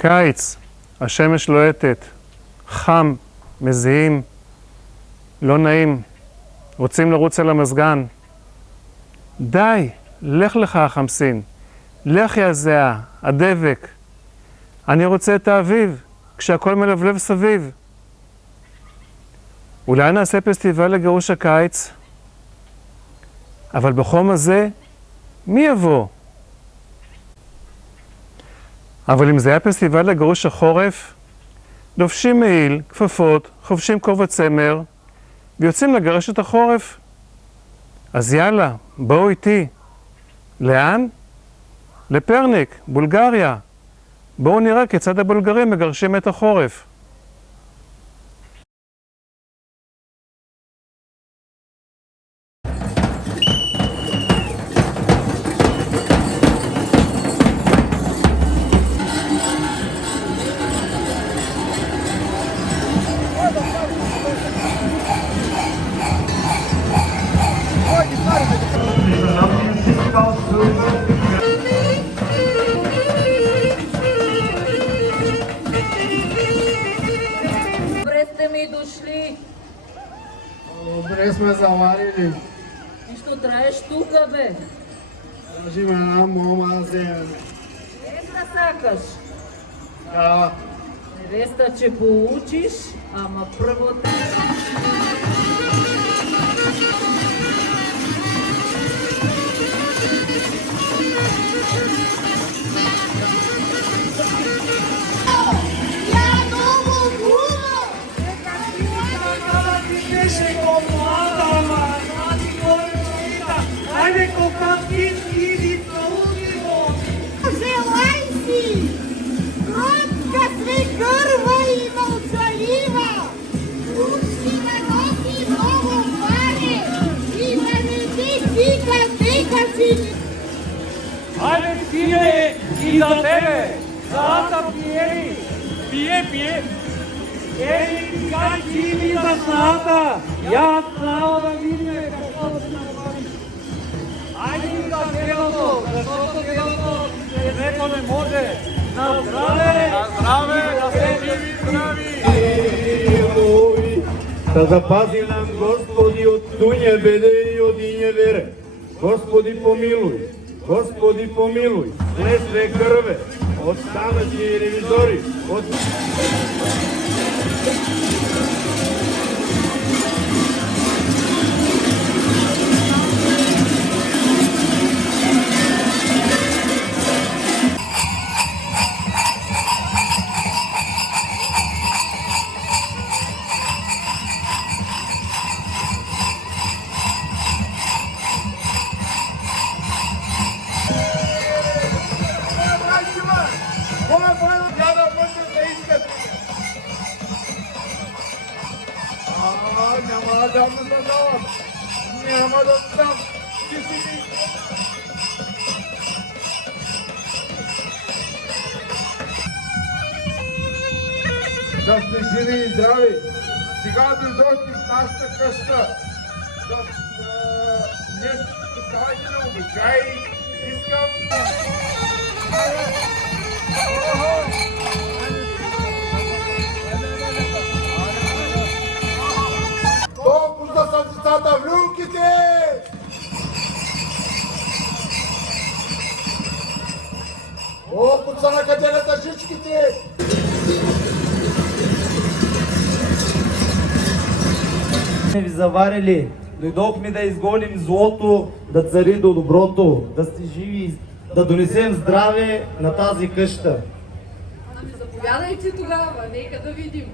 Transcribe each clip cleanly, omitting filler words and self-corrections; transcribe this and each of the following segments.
קיץ, השמש לוהטת, חם, מזיעים, לא נעים, רוצים לרוץ על המזגן. די, לך לך החמסין, לך יא הזיעה, הדבק. אני רוצה את האביב, כשהכל מלבלב סביב. אולי נעשה פסטיבל לגירוש הקיץ? אבל בחום הזה, מי יבוא? אבל אם זה היה פסטיבל לגירוש החורף, לובשים מעיל, כפפות, חובשים כובע צמר, ויוצאים לגרש את החורף. אז יאללה, בואו איתי. לאן? לפרניק, בולגריה. בואו נראה כיצד הבולגרים מגרשים את החורף. Добре сме заварили. И што траеш тука, бе? Кажи ме една мома земя. Невеста сакаш? Да. Невеста ќе получиш, ама прво Ajde, sine, i za tebe, Zlata pijeni, pije. Ej, kaj čini za Zlata, ja znao da vidim kako se napravi. Ajde mi ga gledamo, защото гелото neko ne može. Na zdrave, da se živi zdravi. Да запази нам Господи от туње беде и од иње вере. Господи помилуј, Господи помилуј, следстве крве, од станъчни ревизори, од... Няма да знам, ти си ми. Да сте живи и здрави. Сега дойдохте в нашата къща. Днес поставайте на обичай. Искам... Пусна съм децата в люлките! О, пуца на каделята жичките! Не ви заварили, дойдохме да изгоним злото, да цари до доброто, да сте живи, да донесем здраве на тази къща. Ами заповядайте тогава, нека да видим.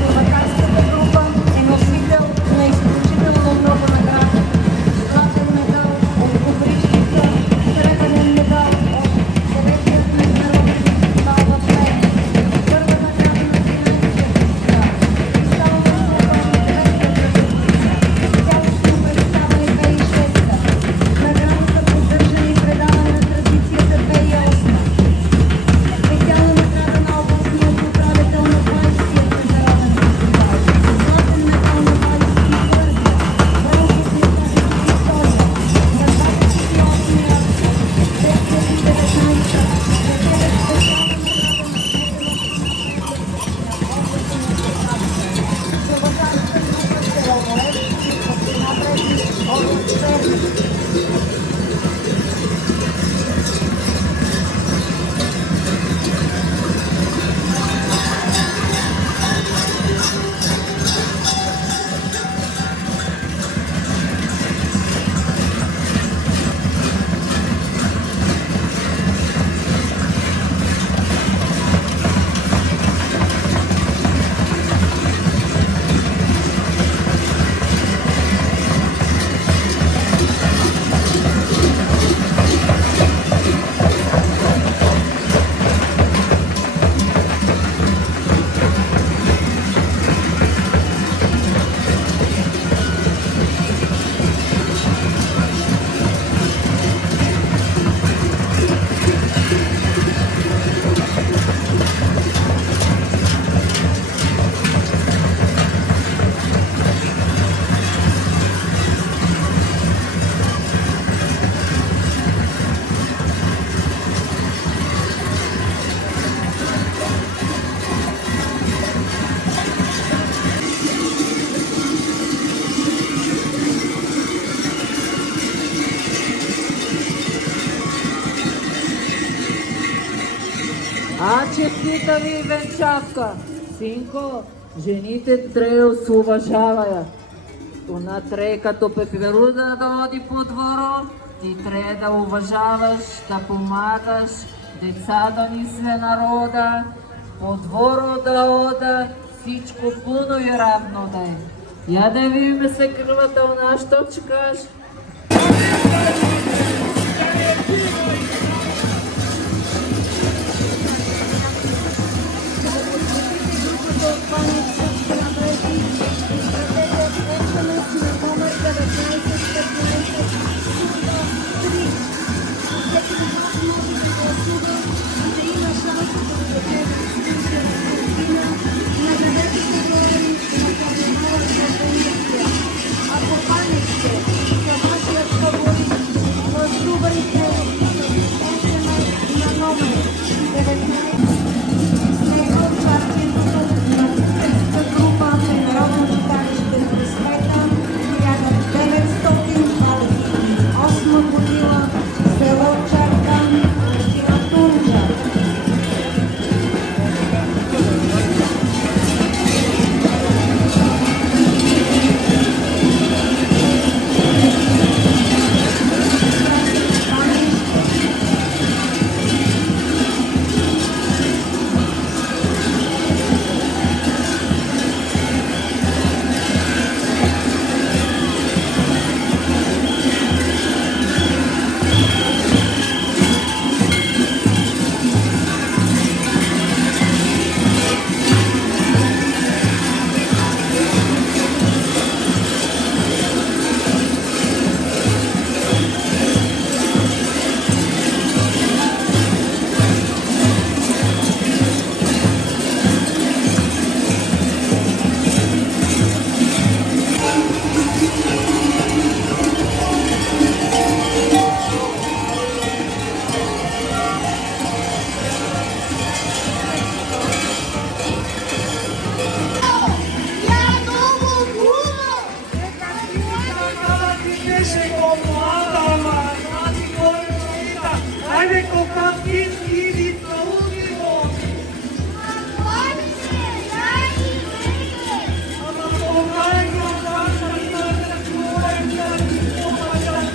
Словакарската група е носител на изключително много награди. Златен медал от Копривщица, сребърен медал от Съветският международен фестивал в Плевен, първа награда на финансовия фестивал, кристална слава на Съветската фестивал, цялостно представяне 2006, наградата поддържане и предаване на традицията 2008, специална награда на областния управител на 20-тия международен фестивал, златен медал на 21-я, бронзов медал за история, на 28-я 2019 спечелят специална Словакарска група село Моевци, община Брезник, област Перник. А честита ви венчавка. Синко, жените треju се уважаваja. Она трее като пеперуда да оди по дворо, ти трее да уважаваш, да помагаш, деца да ни све народа, по дворо да ода, всичко пуно и равно да е. Я да видиме се кръвата она, що че каш? Ако паметите са вашият фаворит, ето картинки и слуги Божи. Ама помагай го, да чуем да ни помагат.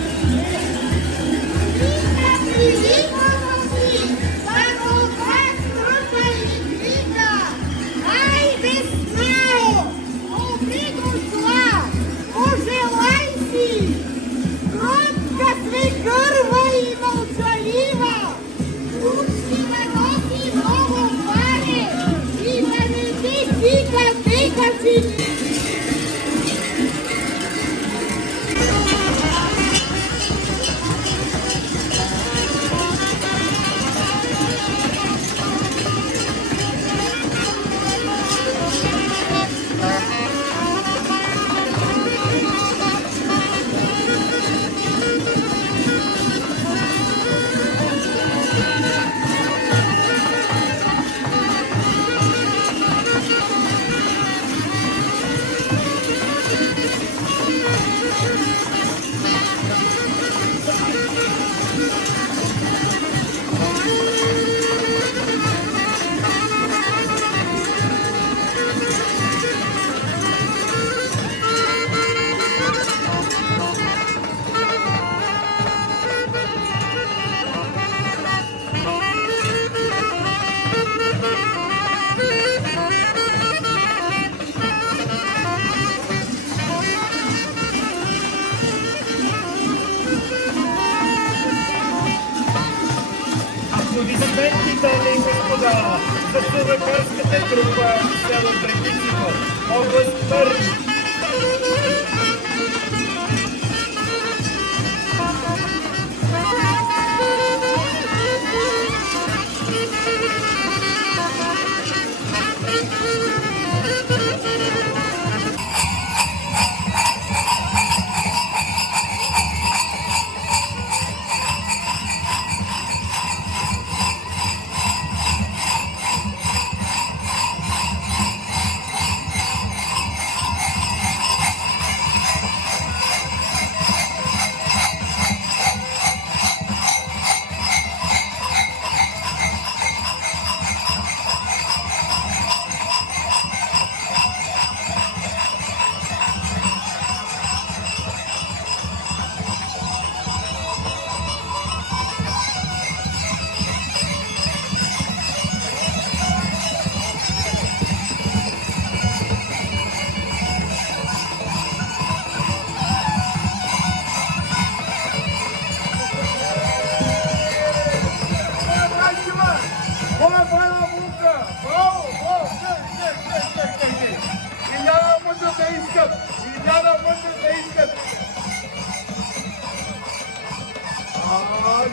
Аплодисменти, дами и господа, за словакарската група село Брегитино, област Перник.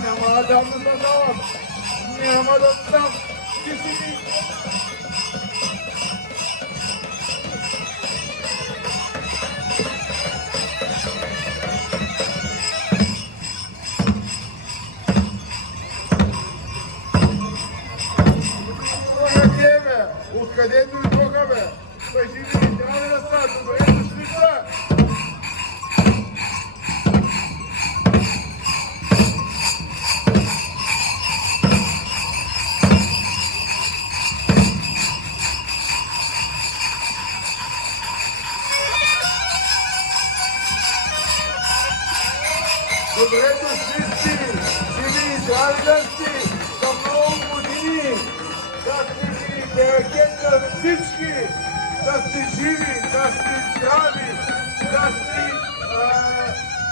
Няма да му задавам. Няма да дам. Ти си ми. Откъде дойдоха, бе? Кажи ми, трябва ли да са? Добре дошли, бе? Добре дошли, Стиви! Живи и здрави да сте! За много години! Да сте ви берекет на всички! Да сте живи, да сте здрави, да сте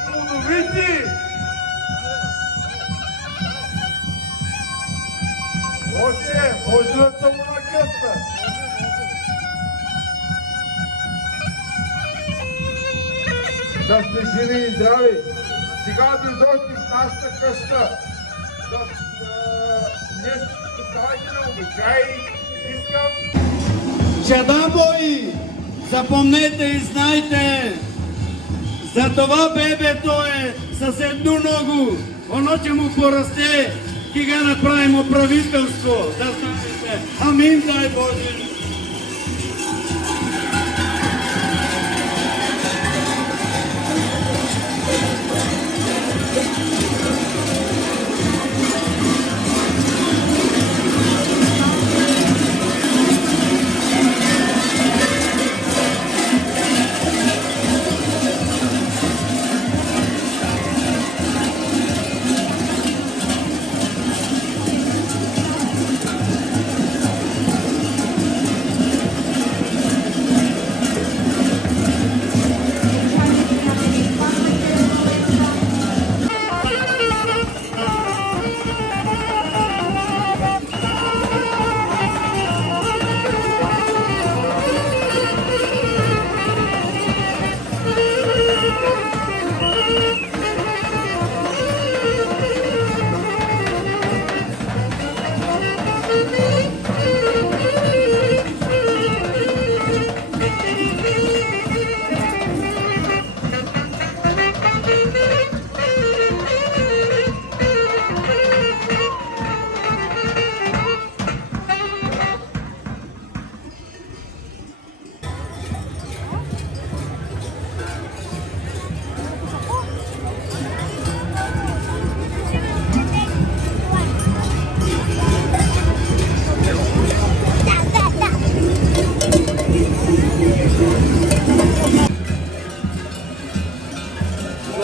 плодовити! Отче, може да съм на късна? Да сте живи и здрави! Сега дойдохте в нашата къща. Днес поставайте на обичай. Искам... Чада мои, запомнете и знайте, за това бебето е с едно ногу, оно че му порасте, ки ga направимо правителство, да знаете. Амин, дай Боже.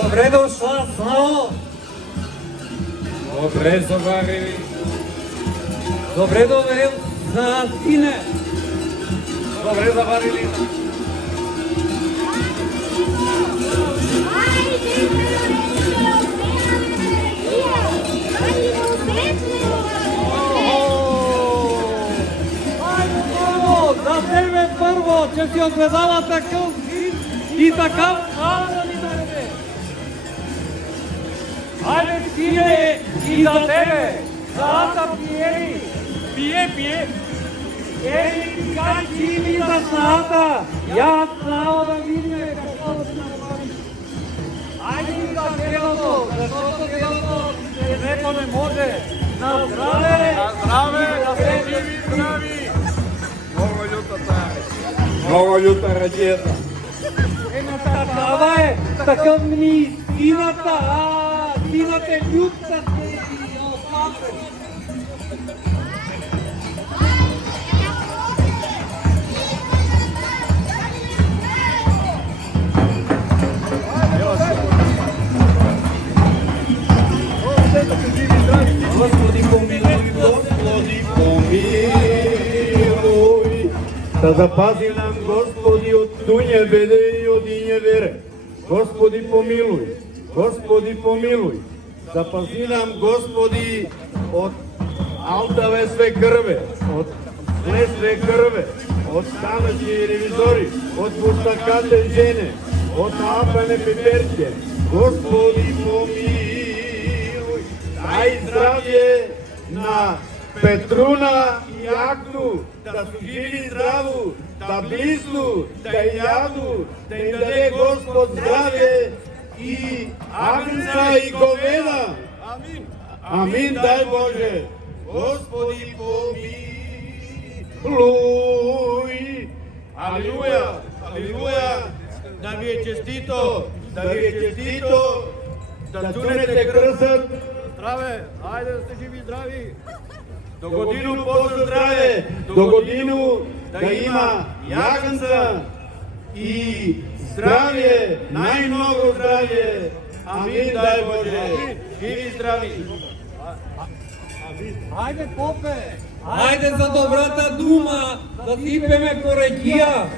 Добре дошла, Славо! Добре заварили. Добре довел за сине. Добре заварили. Айде, Славо, за тебе първо, че си огледала такъв вид и такъв слава ни даде. Айде, сине, и за тебе, за Ата Пиери. Пие. Ели, как си ми за сната? Я само да видим какво да си направиш. Айде ми за делото, защото делото neko не може. На здраве! На здраве! Да се живи здрави! Много лютата. Много люта ракета. Такава е! Такъв ми истината! Истината е люта! Господи помилуй, да запази нам Господи от дуня беде и от иня вере. Господи помилуй, запази нам Господи от алтаве све кръве, от следстве кръве, от станъчни ревизори, от пустакате жене, от апане пеперче. Господи помилуй, дай здравие на Петруна и Агну, да са живи здраво, да близо, да яду, да им даде Господ здраве и агнца и говеда. Амин, дай Боже. Господи помилуй. Алилуя, да ви е честито, да чунете кръстът. Здраве, айде да сте живи и здрави. До годину по-здраве, до годину да има ягънца и здравие, най-много здравие. Амин, дай Боже. Живи и здрави. Айде, попе! Айде за добрата дума да сипеме корекия!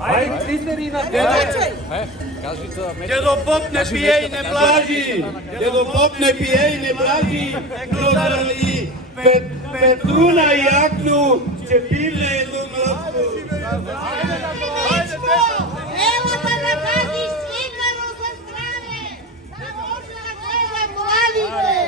Айде, Христери, на тебе! Дедо поп не пие и не блажи, но заради Петруна и Агну, че пивне едно млътко. Ела да накажи свикано за здраве, да може да гледа младите.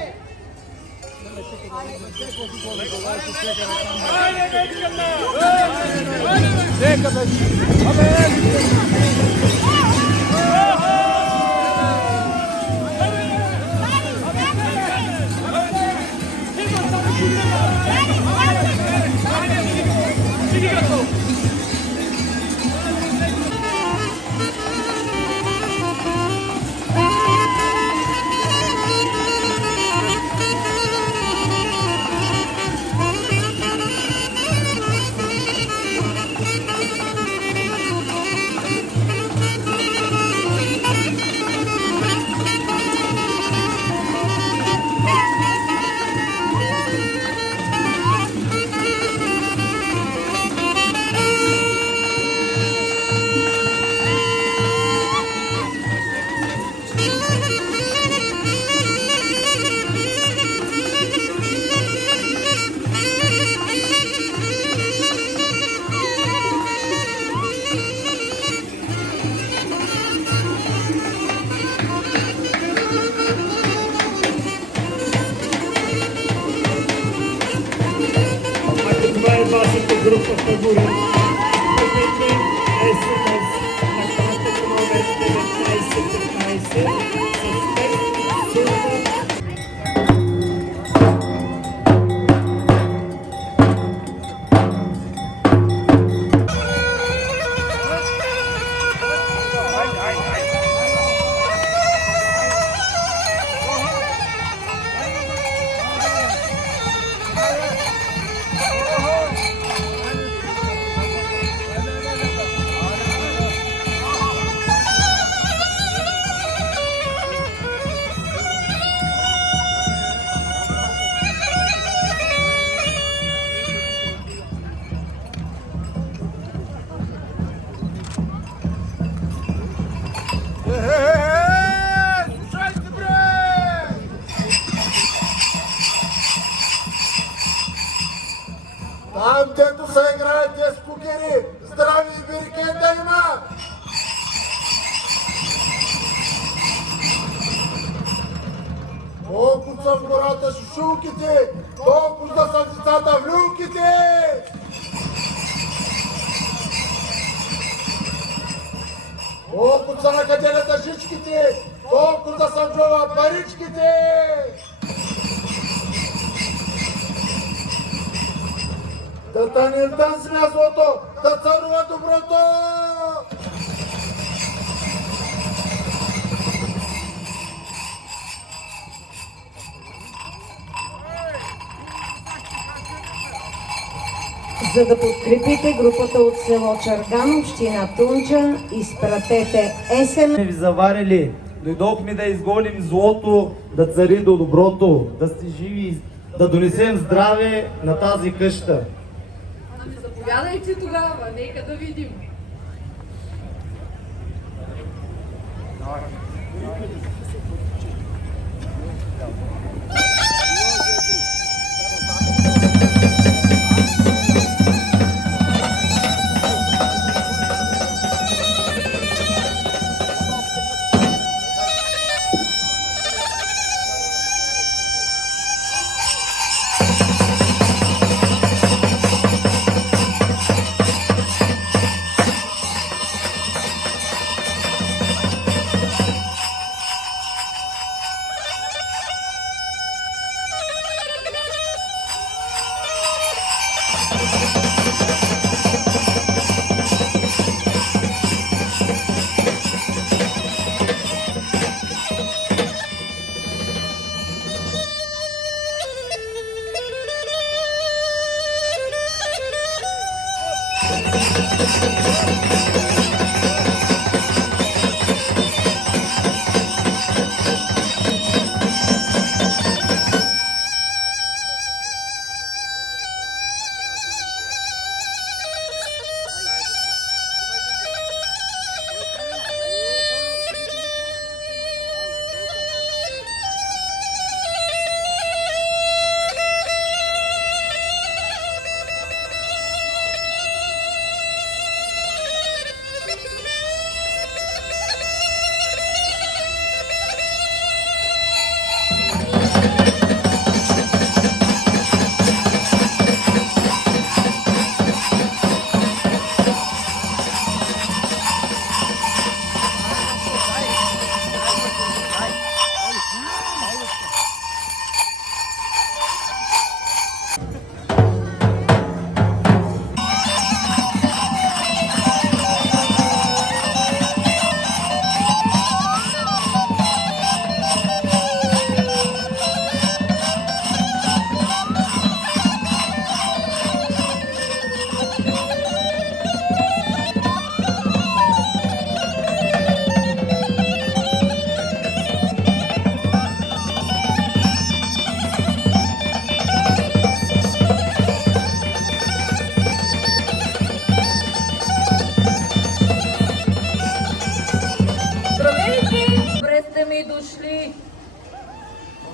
група фаворит. Пишете SMS на пратък номер 1915 с текст супер. Там, дето се играят с покери, здрави и бирки да има! Колко са в гората шушулките, толкова да са децата в люлките! Колко са на каделята жичките, толкова да са в джоба паричките! Да стане танц на злото, да царува доброто! За да подкрепите групата от село Чарган, община Тунджа, изпратете СМС. Ви заварили, дойдохме да изгоним злото, да цари до доброто, да сте живи, да донесем здраве на тази къща. Ами заповядайте тогава, нека да видим.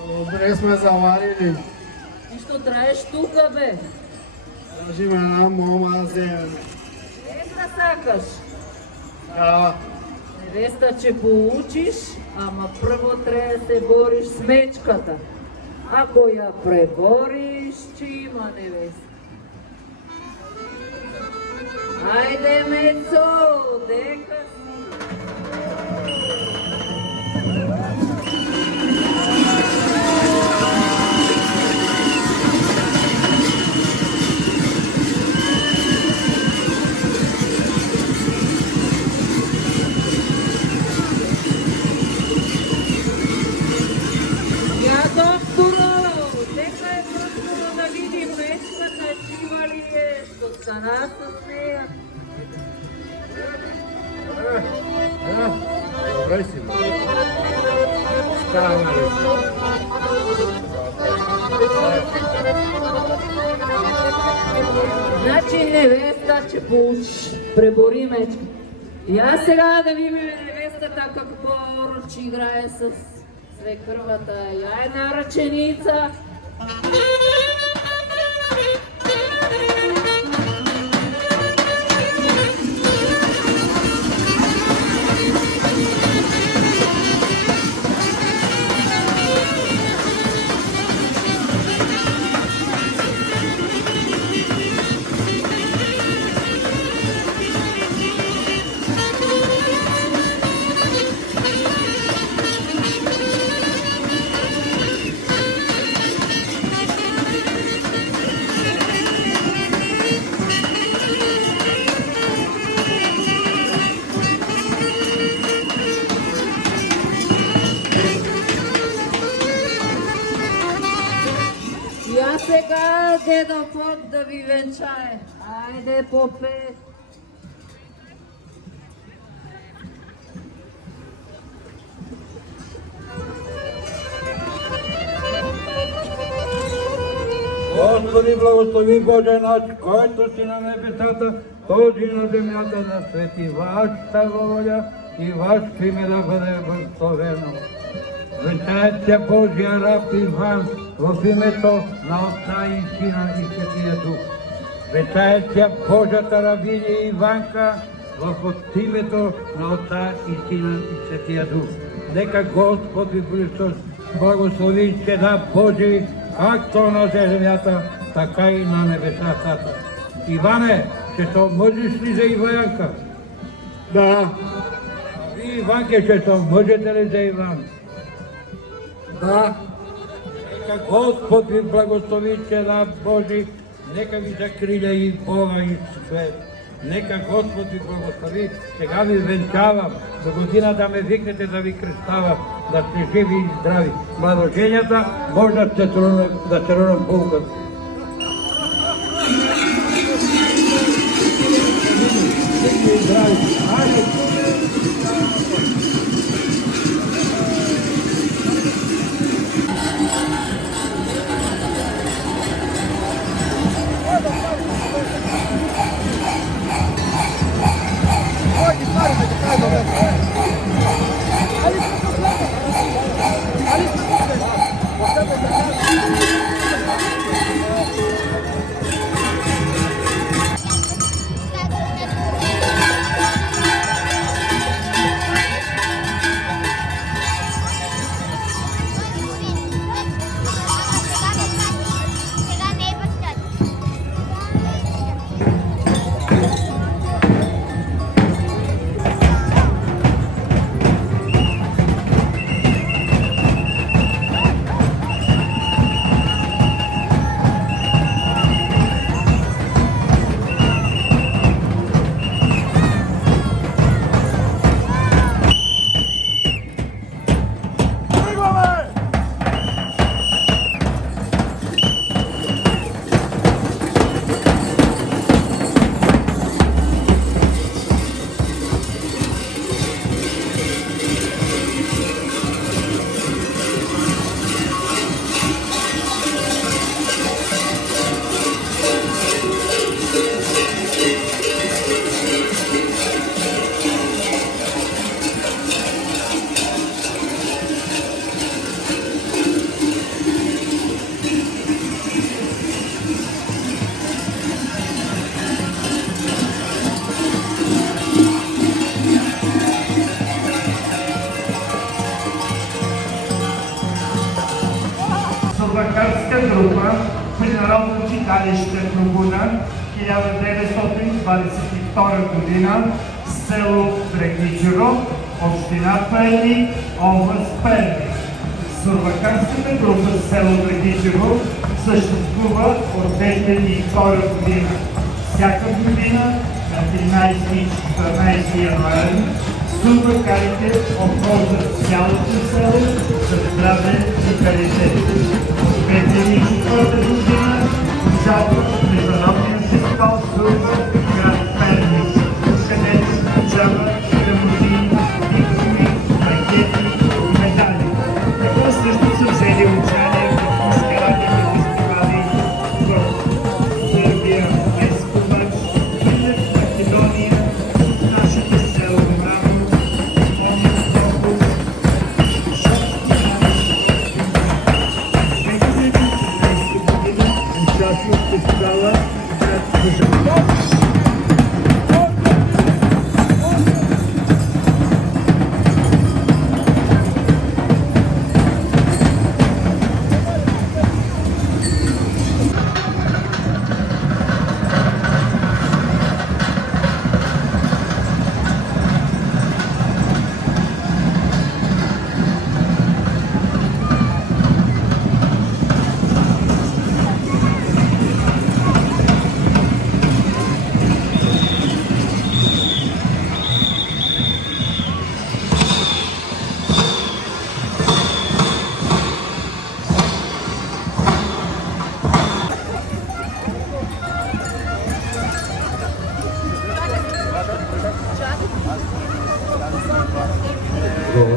Добре сме заварили. И що траеш тука, бе? Кажи ме една мома да вземем. Невеста сакаш? Да. Невеста, че получиш, ама прво трябва да се бориш с мечката. Ако я пребориш, че има невеста. Ajde, Meco, deka si. Ja, doktoro, neka je prosto da vidim Mečkata, živa li je, što sa nas smeja. Добре си. Става ли си? Значи невеста će povući, prebori Mečka. Ja сега да видим невестата kako poruči igraje sa sve krvata. Ja je naračenica. Ja сега дедо под да ви венчае. Айде, попе. Господи, благослови Боже наш, който си на небесата, този на земята, да свети вашата воля и вашето име да бъде благословено. Венчається Божия раб Іван в імето на Отця і Сина і Святия Дух. Венчається Божата рабиня Іванка в імето на Отця і Сина і Святия Дух. Нека Господ Ісус благослови чеда Божии, както на земята, така и на небесата. Иване, ще се омъжиш ли за Иванка? Да. Ви, Иванке, ще се омъжете ли за Иван? Да. Нека Господ ви благослови чела Божи, нека ви закриля и Бога и свет. Нека Господ ви благослови. Сега ви венчавам. До година да ме викнете да ви кръстава, да сте живи и здрави. Младоженята може да се тръгнат булката. Здрави. Айде! Сурвакарска група, Международно читалище Трубуна, 1922 2022 година с село Драгичево, община Перник, област Перник. Сурвакарската група с село Драгичево съществува от 2002 година. Всяка година на 13 и 14 януари сурвакарите обхождат цялото село за здраве и карите. От 2004 година участват в Международния фестивал Сурва в град Перник, където се получават грамоти, дипломи, ракети и медали. Така също са взели участие в изкараните фестивали в Сърбия, Ескобач, Македония, нашето село Мраво, Омир Топов, участие в фестивала град Божанов.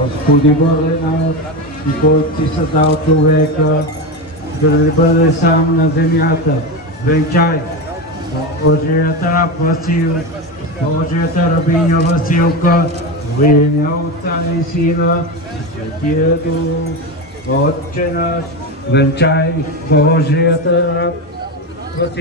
Господи Боже наш, и който си създал човека, за да не бъде сам на земята, венчай Божията раб Васил, Божията рабиня Василка, в имя Отца и Сина, и Светия Дух, Отче наш, венчай Божията раб Васил.